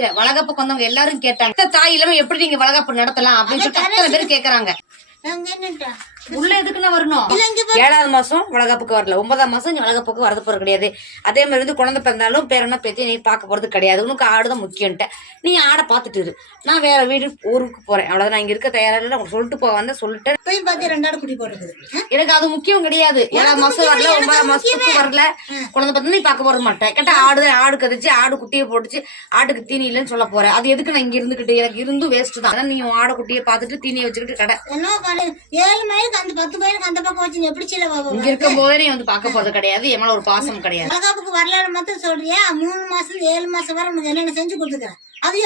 வளகாப்புக்கு வந்தவங்க எல்லாரும் கேட்டாங்க. தாய் இல்லாம எப்படி நீங்க வளகாப்பு நடத்தலாம்? அப்படின்னு சொல்லிட்டு அத்தனை பேர் கேக்குறாங்க. உள்ள எதுக்குன்னு வரணும்? ஏழாவது மாசம் வளகாப்புக்கு வரல. ஒன்பதாம் மாசம் நீ வளகாப்புக்கு வரது போறது கிடையாது. அதே மாதிரி வந்து குழந்தை பிறந்தாலும் பேரனா பேத்தி நீ பார்க்க போறது கிடையாது. உனக்கு ஆடு தான் முக்கியம்ட்ட நீ ஆடை பார்த்துட்டு இரு. நான் வேற வீடு ஊருக்கு போறேன். அவ்வளவுதான். நான் இங்க இருக்க தயாரா இல்லை. சொல்லிட்டு போக வந்தேன் போட்டுருக்குது எனக்கு அது முக்கியம் கிடையாது. ஏழாவது மாசம் வரல. ஒன்பதாம் மாசத்துக்கு வரல. குழந்தை பார்த்தா நீ பார்க்க போறது மாட்டேன். கேட்டா ஆடு ஆடு கதைச்சு ஆடு குட்டியை போட்டுச்சு. ஆட்டுக்கு தீனி இல்லைன்னு சொல்ல போறேன். அது எதுக்கு நான் இங்க இருந்துகிட்டு? எனக்கு இருந்தும் வேஸ்ட் தான். நீ ஆடு குட்டியை பார்த்துட்டு தீனியை வச்சுக்கிட்டு கடை. ஏழு மைலுக்கு அந்த பத்து மைலுக்கு அந்த பக்கம் வச்சு எப்படி சில இங்க இருக்கும் போதே நீ வந்து பார்க்க போறது கிடையாது. என் மேல ஒரு பாசம் கிடையாது. வரலன்னு மட்டும் சொல்றியா? மூணு மாசம் ஏழு மாசம் வரை உனக்கு என்னென்ன செஞ்சு கொடுத்துக்கிறேன் அது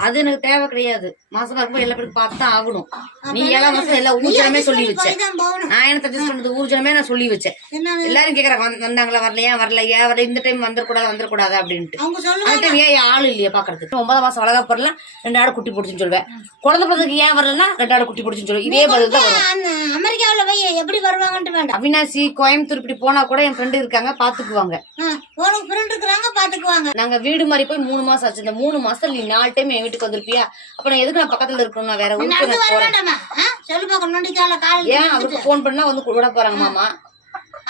அது எனக்கு தேவை கிடையாது. மாசமா இருக்கும்போது எல்லா பேருக்கு பார்த்து தான் ஆகணும் நீ ஏழாம் மாசம் எல்லா ஊர்ஜனமே சொல்லி வச்ச. போய் தான் போகணும். நான் என்ன சஜஸ்ட் பண்றது ஊர்ஜனமே நான் சொல்லி வச்சேன் எல்லாரும் கேக்குறாங்க வந்து- வந்தாங்களா? வரலையா? வரலையா? வர இந்த டைம் வந்துடக்கூடாது வந்துடக்கூடாது அப்படின்ட்டு. அந்த டைம் ஏன் ஆள் இல்லையா பாக்குறதுக்கு? ஒன்பதாம் மாசம் வளகா போறலாம் ரெண்டு ஆடு குட்டி பிடிச்சுன்னு சொல்லுவேன். குழந்தை பிறந்ததுக்கு ஏன் வரலன்னா ரெண்டு ஆடு குட்டி பிடிச்சுன்னு சொல்லுவேன். இதே பதில் தான் அமெரிக்காவுல போய் எப்படி வருவாங்கன்ட்டு வேண்டாம். அவினாசி கோயம்புத்தூர் இப்படி போனா கூட என் ஃப்ரெண்டு இருக்காங்க பாத்துக்குவாங்க. பாத்துக்குவாங்க. நாங்க வீடு மாதிரி போய் மூணு மாசம் ஆச்சு. இந்த மூணு மாசத்துல நீ நாலு டைம் என் வீட்டுக்கு வந்திருப்பியா? அப்ப நான் எதுக்கு நான் பக்கத்துல இருக்கணும்? நான் வேற ஊருக்கு நான் போறேன்? சொல்லு பார்க்க நொண்டிக்கால கால் ஏன் அவருக்கு போன் பண்ணா வந்து விட போறாங்க மாமா?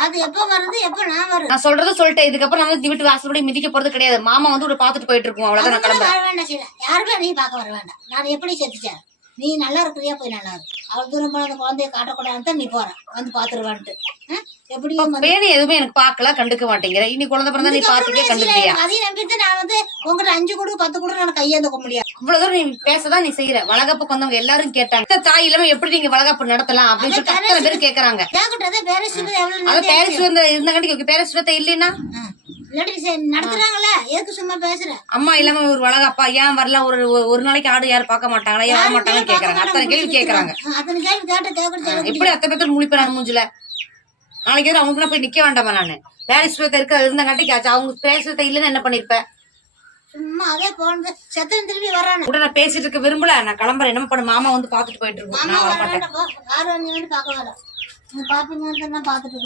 அது எப்ப வருது எப்ப நான் வருது? நான் சொல்றத சொல்லிட்டேன். இதுக்கப்புறம் நான் வந்து வீட்டு வாசப்படி மிதிக்க போறது கிடையாது. மாமா வந்து ஒரு பாத்துட்டு போயிட்டு இருக்கோம். அவ்வளவுதான் நான் கிளம்புறேன். வர வேண்டாம் சீலா. யாருமே நீ பார்க்க வர வேண்டாம். நான் எப்படி செத்துச்சேன் நீ நல்லா இருக்கிறியா போய் நல்லா இருக்கு அவ்வளவு தூரம் போன அந்த குழந்தைய காட்டக்கூடாதுன்னு நீ போற. வந்து பாத்துருவான்ட்டு பேணி எதுவுமே எனக்கு பார்க்கல கண்டுக்க மாட்டேங்கிற இனி குழந்தை பிறந்தா நீ பாத்துக்கே கண்டுக்கிறியா அதையும் நம்பிட்டு நான் வந்து உங்ககிட்ட அஞ்சு கொடு பத்து கொடு நான் கையேந்த முடியாது இவ்வளவு தூரம் நீ பேசதான் நீ செய்யற. வளகாப்புக்கு வந்தவங்க எல்லாரும் கேட்டாங்க. "அத்தை, தாய் இல்லாம எப்படி நீங்க வளகாப்பு நடத்தலாம் அப்படின்னு சொல்லிட்டு அத்தனை பேர் கேக்குறாங்க. அத இருந்தாங்கட்டி பேரண்ட்ஸ் இல்லைன்னா? ஆ. இல்லாட்டி சரி, நடத்துறாங்கல்ல? எதுக்கு சும்மா பேசுற? அம்மா இல்லாம ஒரு வளகாப்பா ஏன் வரல? ஒரு ஒரு நாளைக்கு ஆடு யாரும் பார்க்க மாட்டாங்களா? மாட்டாங்கன்னு கேக்குறாங்க. அத்தனை கேள்வி கேக்குறாங்க. ஆ, அத்தனை கேள்வி கேட்ட கேட்கறது எப்படி அத்தனை பேர் முழிப்பேன் மூஞ்சில? நாளைக்கு எதுவும் அவங்களுக்கு போய் நிக்க வேண்டாமா நானு? பேரண்ட்ஸ் இருக்க இருந்தாங்காட்டி கேச்சு அவங்க பேசுறத இல்லைன்னு என்ன பண்ணிருப்பேன் சும்மா அதே போனது செத்தன் திரும்பி வரானு கூட நான் பேசிட்டு இருக்க விரும்பல நான் கிளம்புறேன். என்ன பண்ண மாமா வந்து பாத்துட்டு போயிட்டு இருக்கோம் நான் வர வர மாட்டேன். யாரும் வந்து பாத்துட்டு